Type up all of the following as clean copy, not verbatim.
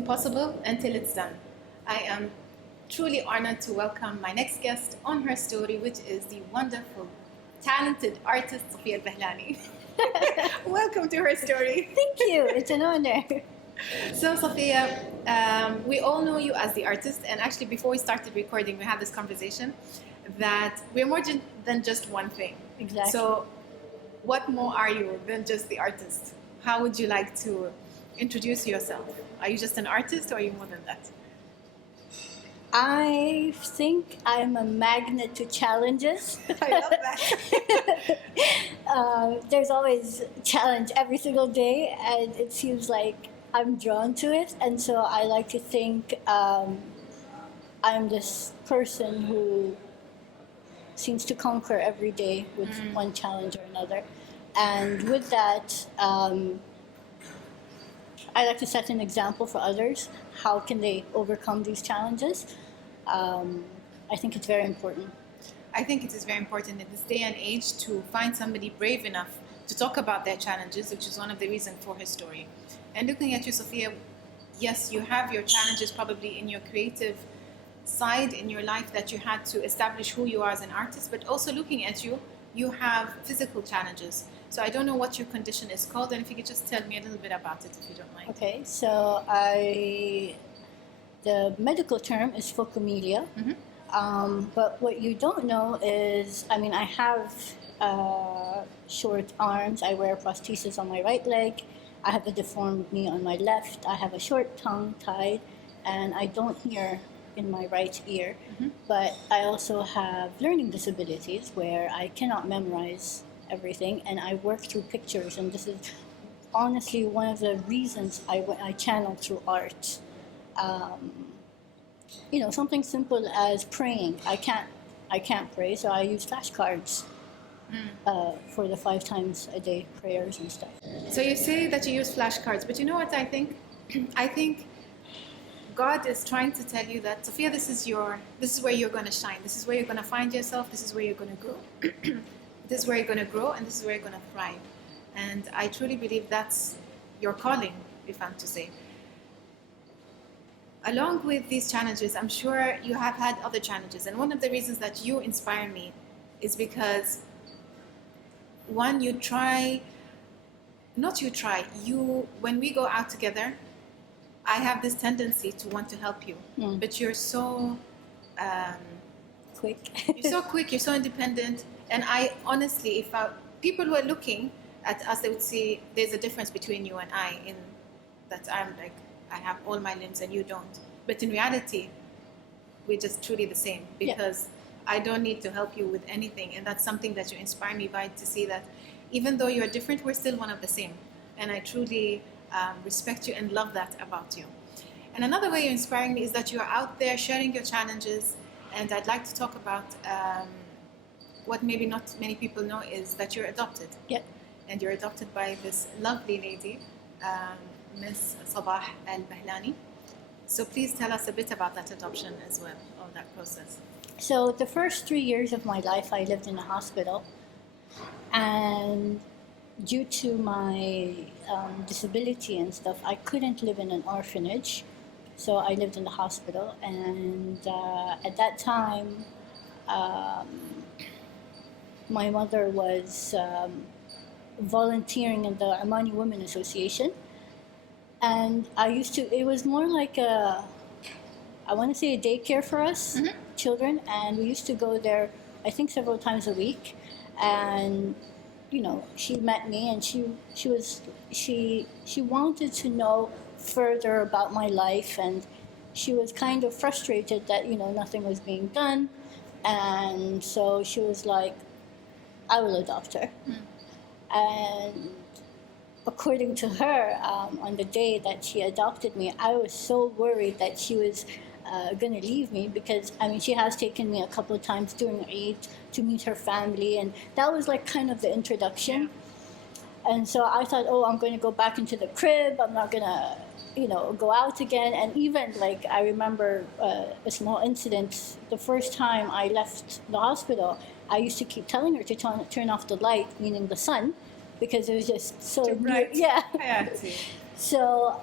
impossible until it's done. I am truly honored to welcome my next guest on Her Story, which is the wonderful, talented artist Safiya Al Bahlani. Welcome to Her Story. Thank you. It's an honor. So, Safiya, we all know you as the artist, and actually, before we started recording, we had this conversation that we're more than just one thing. Exactly. So, what more are you than just the artist? How would you like to introduce yourself? Are you just an artist, or are you more than that? I think I'm a magnet to challenges. I love that. There's always a challenge every single day, and it seems like I'm drawn to it. And so I like to think I'm this person who seems to conquer every day with one challenge or another. And with that, I like to set an example for others. How can they overcome these challenges? I think it's very important. I think it is very important in this day and age to find somebody brave enough to talk about their challenges, which is one of the reasons for Her Story. And looking at you, Safiya, yes, you have your challenges probably in your creative side in your life that you had to establish who you are as an artist, but also looking at you, you have physical challenges. So I don't know what your condition is called, and if you could just tell me a little bit about it, if you don't mind. Okay, so the medical term is phocomelia. But what you don't know is, I have short arms. I wear prosthesis on my right leg. I have a deformed knee on my left. I have a short tongue tied, and I don't hear in my right ear. But I also have learning disabilities where I cannot memorize everything, and I work through pictures. And this is honestly one of the reasons I channel through art. Something simple as praying. I can't pray, so I use flashcards for the 5 times a day prayers and stuff. So you say that you use flashcards, but you know what I think? I think God is trying to tell you that, Safiya, this is where you're going to shine. This is where you're going to find yourself. This is where you're going to grow. This is where you're going to grow, and this is where you're going to thrive. And I truly believe that's your calling, if I'm to say. Along with these challenges, I'm sure you have had other challenges. And one of the reasons that you inspire me is because, one, when we go out together, I have this tendency to want to help you. But you're so quick. You're so quick, you're so independent. And I honestly, people who are looking at us, they would see there's a difference between you and I, in that I'm like, I have all my limbs and you don't. But in reality, we're just truly the same, because I don't need to help you with anything. And that's something that you inspire me by, to see that even though you're different, we're still one of the same. And I truly respect you and love that about you. And another way you're inspiring me is that you're out there sharing your challenges. And I'd like to talk about what maybe not many people know is that you're adopted. Yep. And you're adopted by this lovely lady, Miss Safiya Al Bahlani. So please tell us a bit about that adoption as well, or that process. So the first 3 years of my life, I lived in a hospital. And due to my disability and stuff, I couldn't live in an orphanage. So I lived in the hospital. And at that time, my mother was volunteering in the Omani Women Association. And it was more like I want to say a daycare for us, children. And we used to go there, I think, several times a week. And, she met me, and she wanted to know further about my life. And she was kind of frustrated that, nothing was being done. And so she was like, I will adopt her. And according to her, on the day that she adopted me, I was so worried that she was going to leave me, because she has taken me a couple of times during Eid to meet her family, and that was like kind of the introduction. And so I thought, I'm going to go back into the crib. I'm not going to go out again. And even I remember a small incident. The first time I left the hospital, I used to keep telling her to turn off the light, meaning the sun, because it was just so too bright. Yeah. I see. So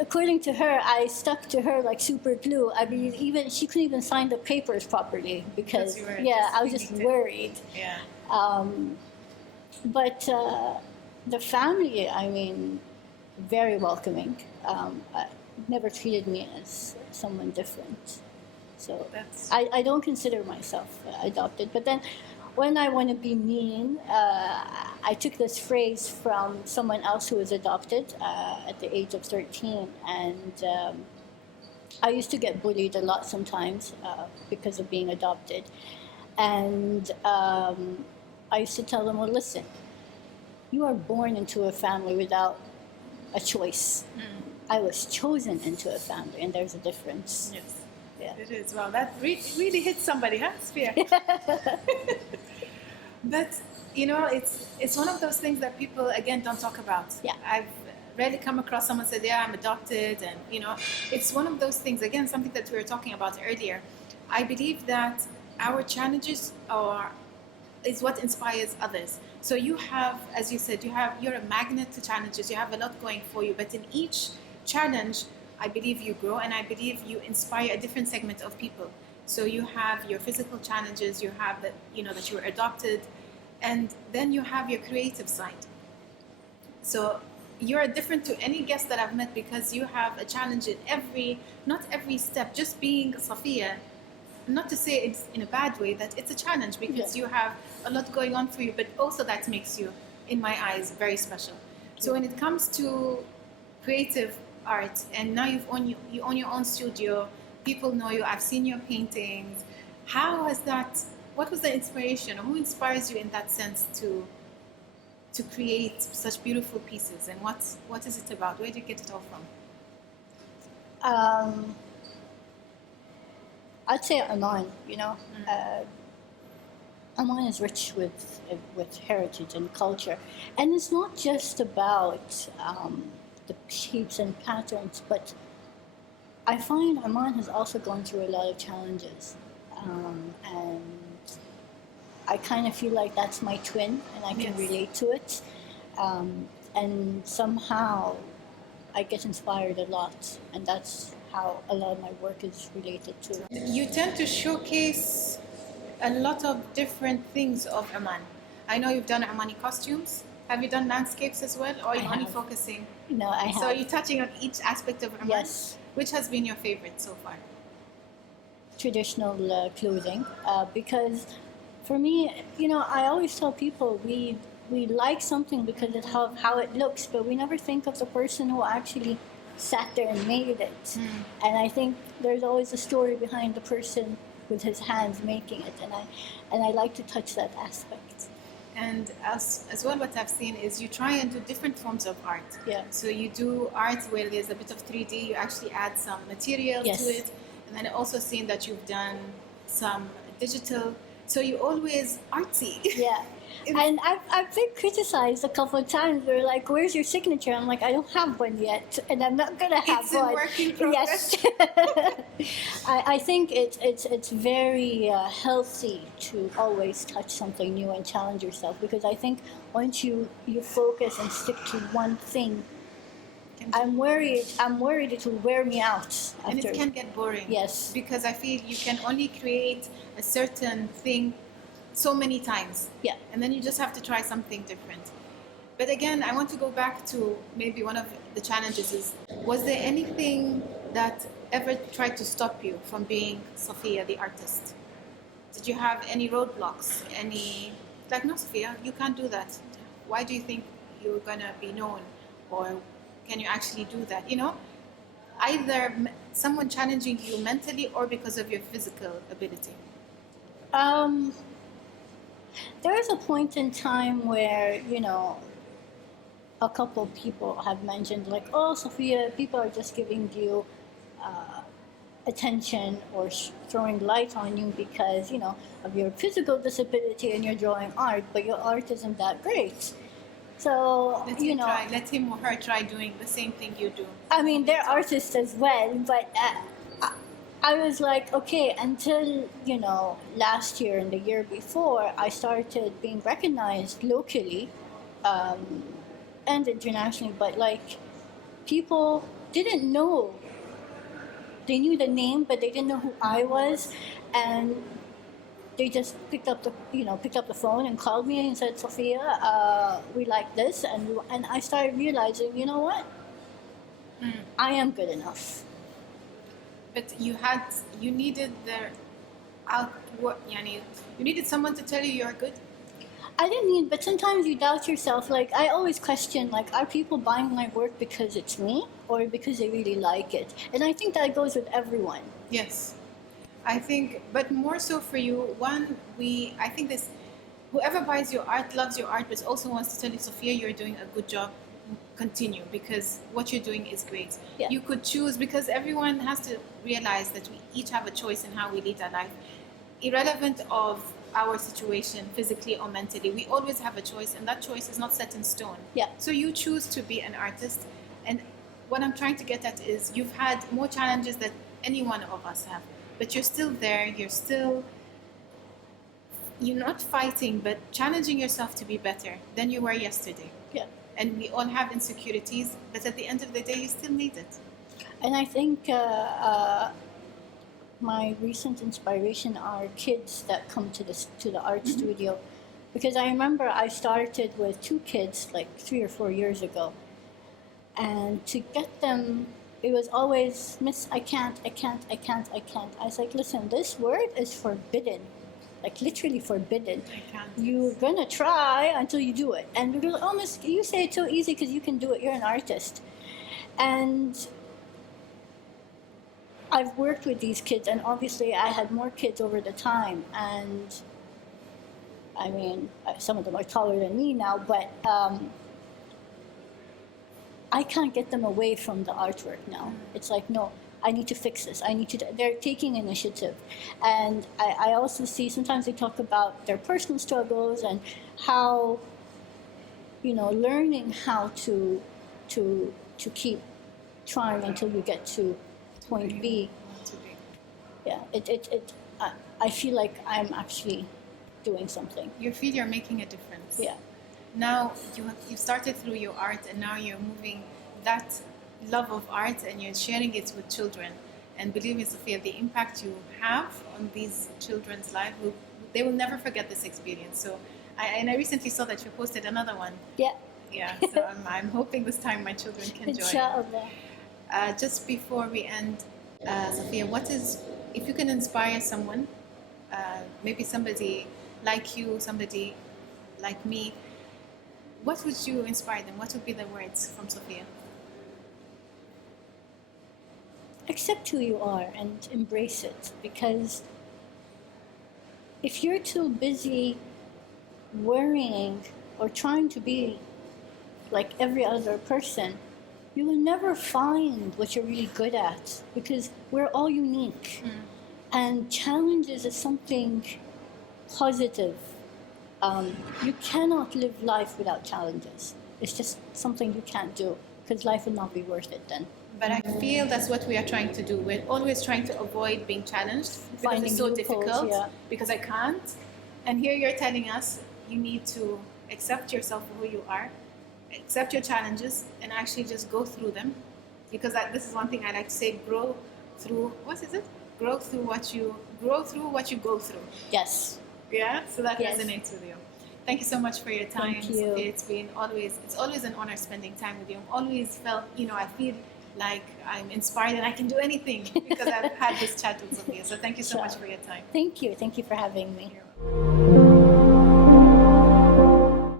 according to her, I stuck to her like super glue. I mean, even she couldn't even sign the papers properly because you were I was just worried. Yeah. But the family, I mean, very welcoming. Never treated me as someone different. So That's- I don't consider myself adopted. But then when I want to be mean, I took this phrase from someone else who was adopted at the age of 13. And I used to get bullied a lot sometimes because of being adopted. And I used to tell them, well, listen, you are born into a family without a choice. I was chosen into a family, and there's a difference. Yes. Yeah. It is. Well, that really hits somebody, huh, Safiya? But it's one of those things that people again don't talk about. Yeah. I've rarely come across someone said, "Yeah, I'm adopted," and it's one of those things. Again, something that we were talking about earlier. I believe that our challenges is what inspires others. So you have, as you said, you're a magnet to challenges. You have a lot going for you, but in each challenge, I believe you grow, and I believe you inspire a different segment of people. So you have your physical challenges, you have that that you were adopted, and then you have your creative side. So you're different to any guest that I've met because you have a challenge in not every step. Just being Safiya, not to say it's in a bad way, that it's a challenge because you have a lot going on for you, but also that makes you, in my eyes, very special. So when it comes to creative art, and now you own your own studio, people know you, I've seen your paintings. What was the inspiration, or who inspires you in that sense to create such beautiful pieces, and what is it about? Where do you get it all from? I'd say Oman. Oman is rich with heritage and culture, and it's not just about the shapes and patterns, but I find Oman has also gone through a lot of challenges, and I kind of feel like that's my twin, and I can relate to it, and somehow I get inspired a lot, and that's how a lot of my work is related to. You tend to showcase a lot of different things of Oman. I know you've done Omani costumes. Have you done landscapes as well, or are you only focusing? No, I have. So you're touching on each aspect of Oman? Yes. Which has been your favorite so far? Traditional clothing, because for me, I always tell people we like something because of how it looks, but we never think of the person who actually sat there and made it. And I think there's always a story behind the person with his hands making it, and I like to touch that aspect. And as well, what I've seen is you try and do different forms of art. Yeah. So you do art where there's a bit of 3D, you actually add some material to it, and then I also seen that you've done some digital. So you're always artsy. Yeah. And I've been criticized a couple of times. They're like, "Where's your signature?" I'm like, "I don't have one yet, and I'm not gonna have It's one." in working progress. Yes. I think it's very healthy to always touch something new and challenge yourself, because I think once you focus and stick to one thing, I'm worried it will wear me out after. And it can get boring. Yes. Because I feel you can only create a certain thing so many times. Yeah. And then you just have to try something different. But again, I want to go back to maybe one of the challenges was there anything that ever tried to stop you from being Safiya the artist? Did you have any roadblocks? No, Safiya, you can't do that. Why do you think you're going to be known? Or can you actually do that? Either someone challenging you mentally or because of your physical ability. There was a point in time where, a couple of people have mentioned, like, "Oh, Safiya, people are just giving you attention or throwing light on you because, of your physical disability and you're drawing art, but your art isn't that great." So, Let him or her try doing the same thing you do. I mean, they're artists as well, but I was like, okay, until, last year and the year before, I started being recognized locally and internationally, but people didn't know. They knew the name, but they didn't know who I was, and they just picked up the phone and called me and said, Safiya, we like this, and I started realizing, you know what, I am good enough. But you needed their outward, yani, you needed someone to tell you you're good. I didn't need, but sometimes you doubt yourself. Like, I always question, like, are people buying my work because it's me or because they really like it? And I think that goes with everyone. Yes, I think, but more so for you. I think this, whoever buys your art loves your art, but also wants to tell you, Safiya, you're doing a good job. Continue, because what you're doing is great. Yeah. You could choose, because everyone has to realize that we each have a choice in how we lead our life, irrelevant of our situation, physically or mentally. We always have a choice, and that choice is not set in stone. Yeah. So you choose to be an artist, and what I'm trying to get at is you've had more challenges than any one of us have, but you're still there. You're not fighting, but challenging yourself to be better than you were yesterday. Yeah. And we all have insecurities, but at the end of the day, you still made it. And I think my recent inspiration are kids that come to the art studio, because I remember I started with 2 kids like 3 or 4 years ago, and to get them, it was always, Miss, I can't. I was like, listen, this word is forbidden, like literally forbidden. I can't. You're gonna try until you do it, and we're like, oh, Miss, you say it's so easy because you can do it. You're an artist, and I've worked with these kids, and obviously I had more kids over the time, and I mean, some of them are taller than me now, but I can't get them away from the artwork now. It's like, no, I need to fix this. They're taking initiative. And I also see sometimes they talk about their personal struggles and how, learning how to keep trying until you get to point B. Yeah, I feel like I'm actually doing something. You feel you're making a difference. Yeah. Now you started through your art, and now you're moving that love of art and you're sharing it with children. And believe me, Safiya, the impact you have on these children's life, they will never forget this experience. So, I recently saw that you posted another one. Yeah. Yeah. So I'm hoping this time my children can join. Inshallah. Just before we end, Safiya, if you can inspire someone, maybe somebody like you, somebody like me, what would you inspire them? What would be the words from Safiya? Accept who you are and embrace it, because if you're too busy worrying or trying to be like every other person, you will never find what you're really good at, because we're all unique. And challenges is something positive. You cannot live life without challenges. It's just something you can't do, because life would not be worth it then. But I feel that's what we are trying to do. We're always trying to avoid being challenged because Finding it's so loopholes, difficult, yeah. because I can't. And here you're telling us you need to accept yourself for who you are, accept your challenges, and actually just go through them. Because this is one thing I like to say: grow through. What is it? Grow through what you go through. Yes. Yeah. So that Yes. resonates with you. Thank you so much for your time. Thank you. It's always an honor spending time with you. I've always felt, I feel like I'm inspired and I can do anything because I've had this chat with Safiya. So thank you so much for your time. Thank you. Thank you for having me.